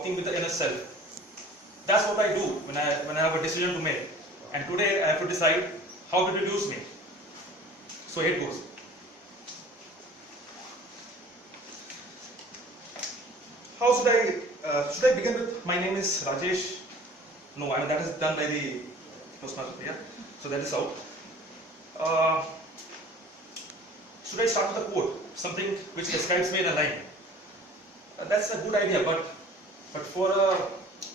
walking with the inner self. That's what I do when I have a decision to make. And today I have to decide how to reduce me. So here it goes. How should I begin with? My name is Rajesh. No, that is done by the Toastmaster. Yeah. So that is out. Should I start with a quote? Something which describes me in a line. That's a good idea, but for a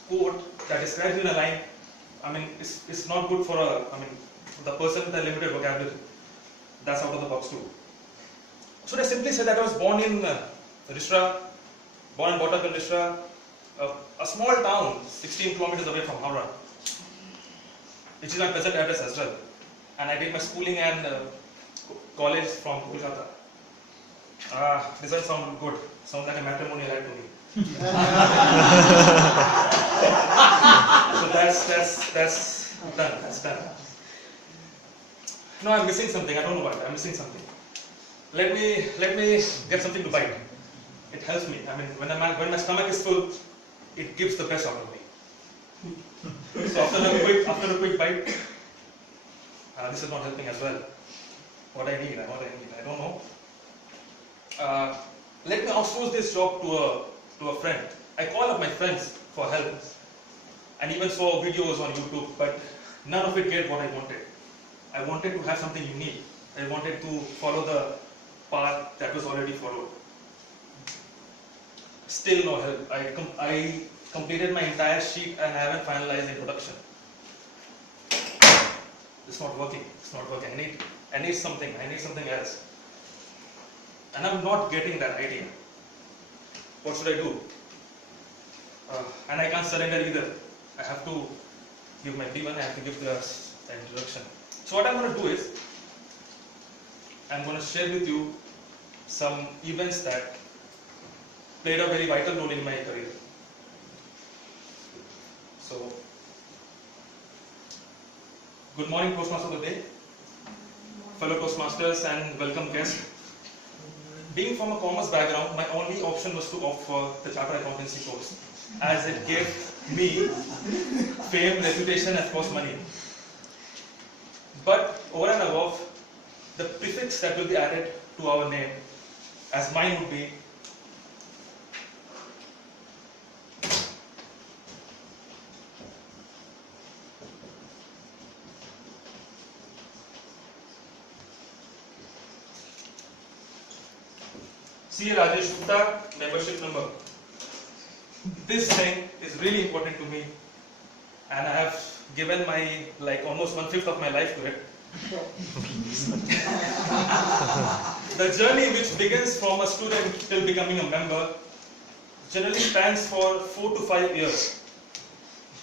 quote that describes me in a line, I mean, it's not good for the person with a limited vocabulary. That's out of the box too. Should I simply say that I was born in Risra, born and brought up in Risra, a small town 16 kilometers away from Howrah, which is my present address as well. And I did my schooling and college from Kolkata. This doesn't sound good. Sounds like a matrimonial ad to me. So that's done. That's done. No, I'm missing something. I don't know what. I'm missing something. Let me get something to bite. It helps me. I mean, when my stomach is full, it gives the best out of me. So after a quick bite, this is not helping as well. What I need, I don't know. Let me outsource this job to a friend. I call up my friends for help, and even saw videos on YouTube, but none of it gave what I wanted. I wanted to have something unique. I wanted to follow the path that was already followed. Still no help. I completed my entire sheet and I haven't finalized the production. It's not working. It's not working. I need something. I need something else. And I'm not getting that idea. What should I do? And I can't surrender either. I have to give my P1, I have to give the introduction. So what I'm going to do is, I'm going to share with you some events that played a very vital role in my career. So, good morning, Toastmaster of the day, fellow Toastmasters and welcome guests. Being from a commerce background, my only option was to opt for the Chartered Accountancy course, as it gave me fame, reputation, and of course money. But over and above, the prefix that will be added to our name, as mine would be, C. Rajesh Gupta, membership number. This thing is really important to me, and I have given my almost 1/5 of my life to it. The journey, which begins from a student till becoming a member, generally spans for 4 to 5 years,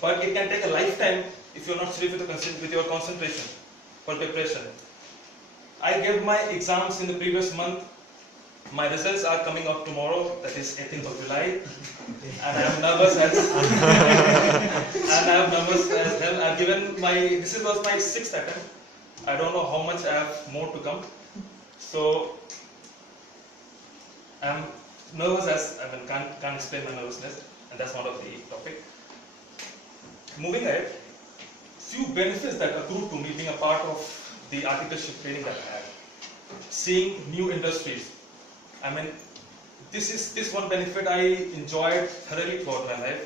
but it can take a lifetime if you're not serious with your concentration or preparation. I gave my exams in the previous month. My results are coming up tomorrow, that is 18th of July, and I am nervous as hell. I've given this was my 6th attempt. I don't know how much I have more to come. So I'm nervous can't explain my nervousness, and that's not of the topic. Moving ahead, few benefits that accrue to me being a part of the articleship training that I had. Seeing new industries. I mean, this one benefit I enjoyed thoroughly throughout my life.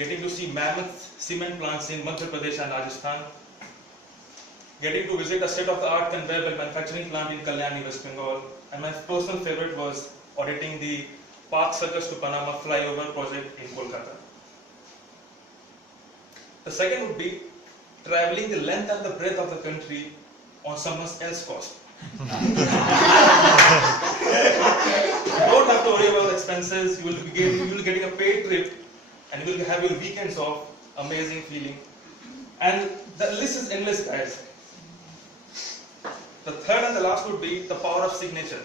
Getting to see mammoth cement plants in Madhya Pradesh and Rajasthan. Getting to visit a state-of-the-art conveyor belt manufacturing plant in Kalyani, West Bengal. And my personal favorite was auditing the Park Circus to Panama flyover project in Kolkata. The second would be traveling the length and the breadth of the country on someone else's cost. You don't have to worry about expenses. You will be getting a paid trip, and you will have your weekends off. Amazing feeling, and the list is endless, guys. The third and the last would be the power of signature,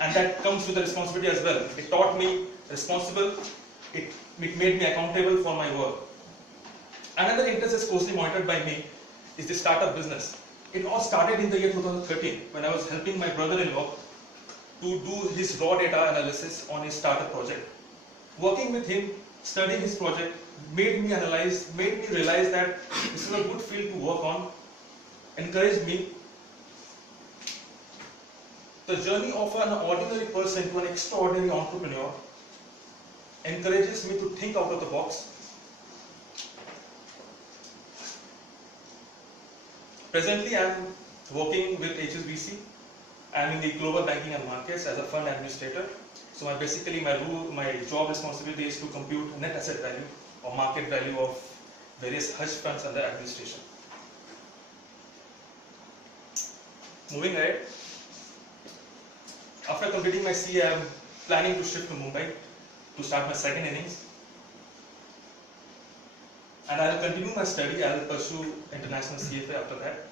and that comes with the responsibility as well. It taught me responsible. It made me accountable for my work. Another interest that's closely monitored by me is the startup business. It all started in the year 2013 when I was helping my brother-in-law to do his raw data analysis on his startup project. Working with him studying his project made me realize that this is a good field to work on, encouraged me. The journey of an ordinary person to an extraordinary entrepreneur encourages me to think out of the box. Presently, I am working with HSBC. I am in the global banking and markets as a fund administrator. So basically my job responsibility is to compute net asset value or market value of various hedge funds under administration. Moving ahead, after completing my CA, I am planning to shift to Mumbai to start my second innings. And I will continue my study. I will pursue international CFA after that.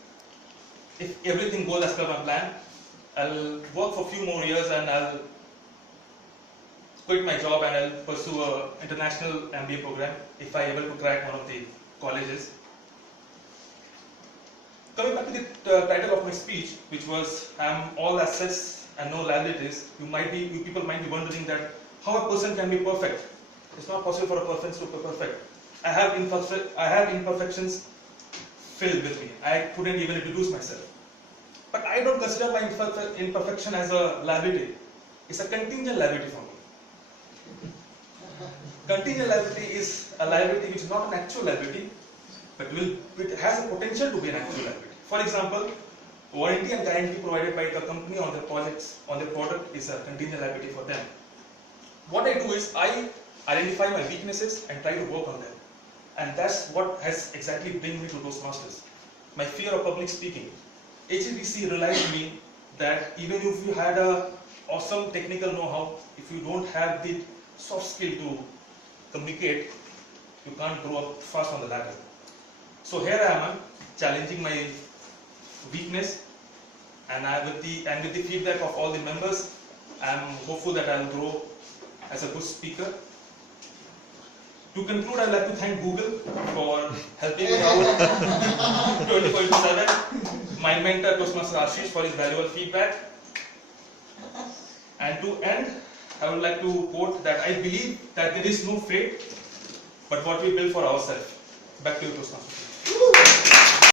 If everything goes as per my plan, I'll work for a few more years and I'll quit my job and I'll pursue an international MBA program if I able to crack one of the colleges. Coming back to the title of my speech, which was "I'm all assets and no liabilities," you people might be wondering that how a person can be perfect. It's not possible for a person to be perfect. I have imperfections filled with me. I couldn't even introduce myself. But I don't consider my imperfection as a liability. It's a contingent liability for me. Contingent liability is a liability which is not an actual liability, but it has a potential to be an actual liability. For example, warranty and guarantee provided by the company on their projects, on their product, is a contingent liability for them. What I do is I identify my weaknesses and try to work on them. And that's what has exactly bring me to Toastmasters. My fear of public speaking. HSBC realized me that even if you had a awesome technical know-how, if you don't have the soft skill to communicate, you can't grow up fast on the ladder. So here I am, challenging my weakness, and with the feedback of all the members, I am hopeful that I will grow as a good speaker. To conclude, I would like to thank Google for helping me out 24/7, my mentor Toastmaster Ashish for his valuable feedback, and to end, I would like to quote that I believe that there is no fate but what we build for ourselves. Back to you, Toastmaster.